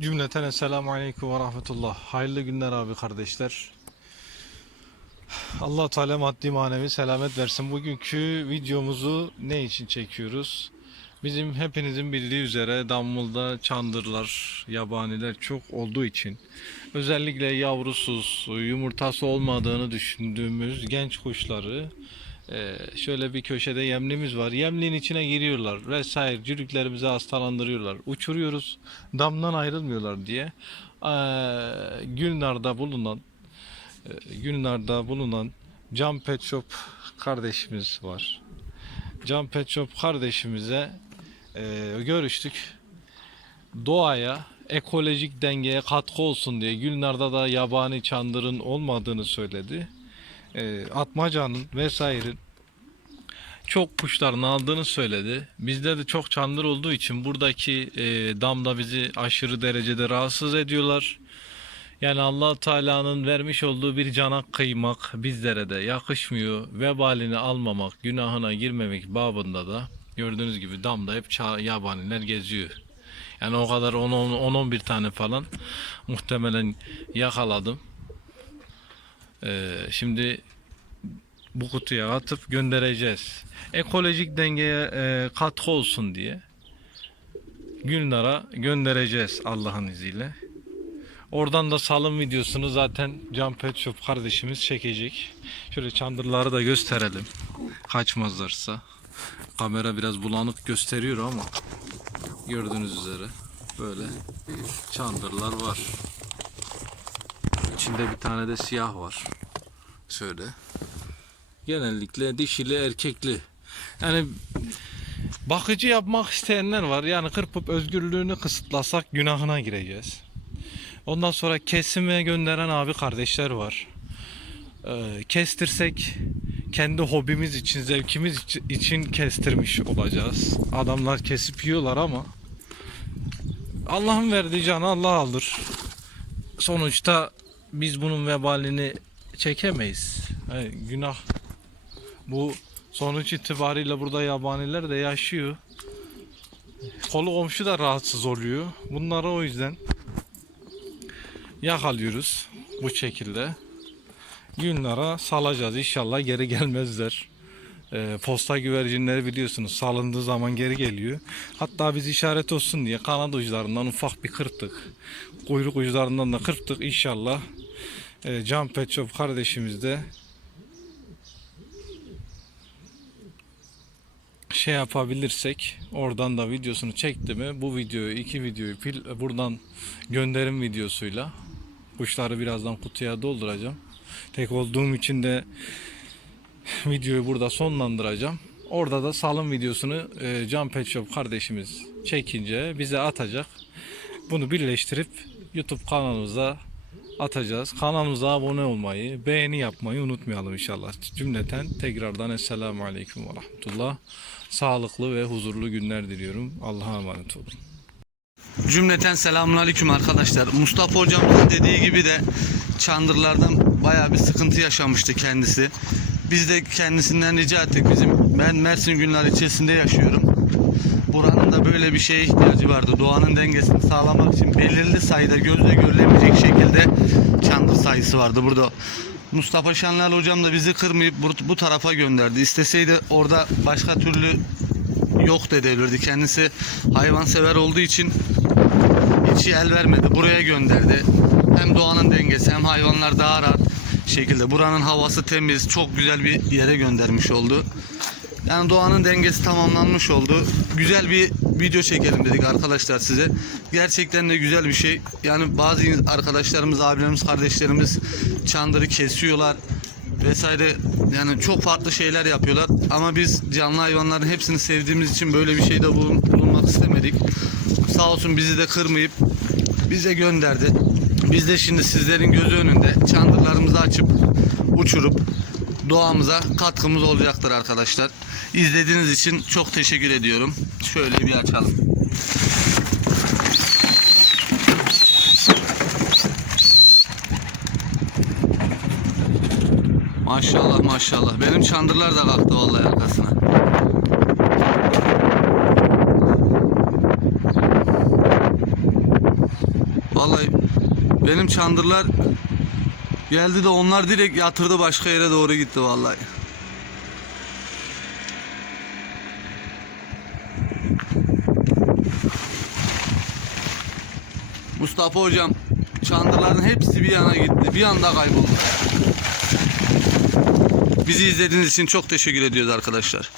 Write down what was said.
Cümleten Esselamu Aleyküm ve Rahmetullah. Hayırlı günler abi kardeşler. allah Teala maddi manevi selamet versin. Bugünkü videomuzu ne için çekiyoruz? Bizim hepinizin bildiği üzere Damıl'da çandırlar, yabaniler çok olduğu için özellikle yavrusuz, yumurtası olmadığını düşündüğümüz genç kuşları ee, şöyle bir köşede yemliğimiz var. Yemliğin içine giriyorlar vesaire. Cürüklerimizi hastalandırıyorlar. Uçuruyoruz. Damdan ayrılmıyorlar diye. Ee, Gülnar'da bulunan e, Gülnar'da bulunan Can Pet Shop kardeşimiz var. Can Pet Shop kardeşimize e, görüştük. Doğaya, ekolojik dengeye katkı olsun diye Gülnar'da da yabani çandırın olmadığını söyledi e, atmacanın vesairenin çok kuşların aldığını söyledi. Bizde de çok çandır olduğu için buradaki e, damda bizi aşırı derecede rahatsız ediyorlar. Yani allah Teala'nın vermiş olduğu bir cana kıymak bizlere de yakışmıyor. Vebalini almamak, günahına girmemek babında da gördüğünüz gibi damda hep yabaniler geziyor. Yani o kadar 10-11 tane falan muhtemelen yakaladım. Ee, şimdi bu kutuya atıp göndereceğiz. Ekolojik dengeye e, katkı olsun diye Gülnar'a göndereceğiz Allah'ın izniyle. Oradan da salım videosunu zaten Can Pet Shop kardeşimiz çekecek. Şöyle çandırları da gösterelim. Kaçmazlarsa. Kamera biraz bulanık gösteriyor ama gördüğünüz üzere böyle çandırlar var. İçinde bir tane de siyah var. Şöyle. Genellikle dişili erkekli. Yani bakıcı yapmak isteyenler var. Yani kırpıp özgürlüğünü kısıtlasak günahına gireceğiz. Ondan sonra kesime gönderen abi kardeşler var. Ee, kestirsek kendi hobimiz için, zevkimiz iç- için kestirmiş olacağız. Adamlar kesip yiyorlar ama Allah'ın verdiği canı Allah alır. Sonuçta biz bunun vebalini çekemeyiz. Yani günah bu sonuç itibariyle burada yabaniler de yaşıyor. Kolu komşu da rahatsız oluyor. Bunları o yüzden yakalıyoruz bu şekilde. Günlara salacağız inşallah geri gelmezler. Ee, posta güvercinleri biliyorsunuz salındığı zaman geri geliyor. Hatta biz işaret olsun diye kanat uçlarından ufak bir kırptık. Kuyruk uçlarından da kırptık inşallah. Ee, Can Pet Shop kardeşimiz de şey yapabilirsek oradan da videosunu çekti mi bu videoyu iki videoyu pil, buradan gönderim videosuyla kuşları birazdan kutuya dolduracağım. Tek olduğum için de videoyu burada sonlandıracağım. Orada da salım videosunu e, Can Pet Shop kardeşimiz çekince bize atacak. Bunu birleştirip YouTube kanalımıza atacağız. Kanalımıza abone olmayı, beğeni yapmayı unutmayalım inşallah. Cümleten tekrardan Esselamu Aleyküm ve Rahmetullah. Sağlıklı ve huzurlu günler diliyorum. Allah'a emanet olun. Cümleten selamünaleyküm arkadaşlar. Mustafa hocamızın dediği gibi de Çandırlardan bayağı bir sıkıntı yaşamıştı kendisi. Biz de kendisinden rica ettik. Bizim ben Mersin Günler ilçesinde yaşıyorum. Buranın da böyle bir şeye ihtiyacı vardı. Doğanın dengesini sağlamak için belirli sayıda gözle görülemeyecek şekilde çandır sayısı vardı burada. Mustafa Şenler hocam da bizi kırmayıp bu, tarafa gönderdi. İsteseydi orada başka türlü yok denilirdi. Kendisi hayvansever olduğu için hiç el vermedi. Buraya gönderdi. Hem doğanın dengesi hem hayvanlar daha rahat şekilde. Buranın havası temiz, çok güzel bir yere göndermiş oldu. Yani doğanın dengesi tamamlanmış oldu. Güzel bir video çekelim dedik arkadaşlar size. Gerçekten de güzel bir şey. Yani bazı arkadaşlarımız, abilerimiz, kardeşlerimiz çandırı kesiyorlar vesaire yani çok farklı şeyler yapıyorlar ama biz canlı hayvanların hepsini sevdiğimiz için böyle bir şeyde bulun- bulunmak istemedik. Sağ olsun bizi de kırmayıp bize gönderdi. Biz de şimdi sizlerin gözü önünde çandırlarımızı açıp uçurup doğamıza katkımız olacaktır arkadaşlar. İzlediğiniz için çok teşekkür ediyorum. Şöyle bir açalım. Maşallah maşallah. Benim çandırlar da kalktı vallahi arkasına. Vallahi benim çandırlar geldi de onlar direkt yatırdı başka yere doğru gitti vallahi. Mustafa hocam çandırların hepsi bir yana gitti. Bir anda kayboldu. Bizi izlediğiniz için çok teşekkür ediyoruz arkadaşlar.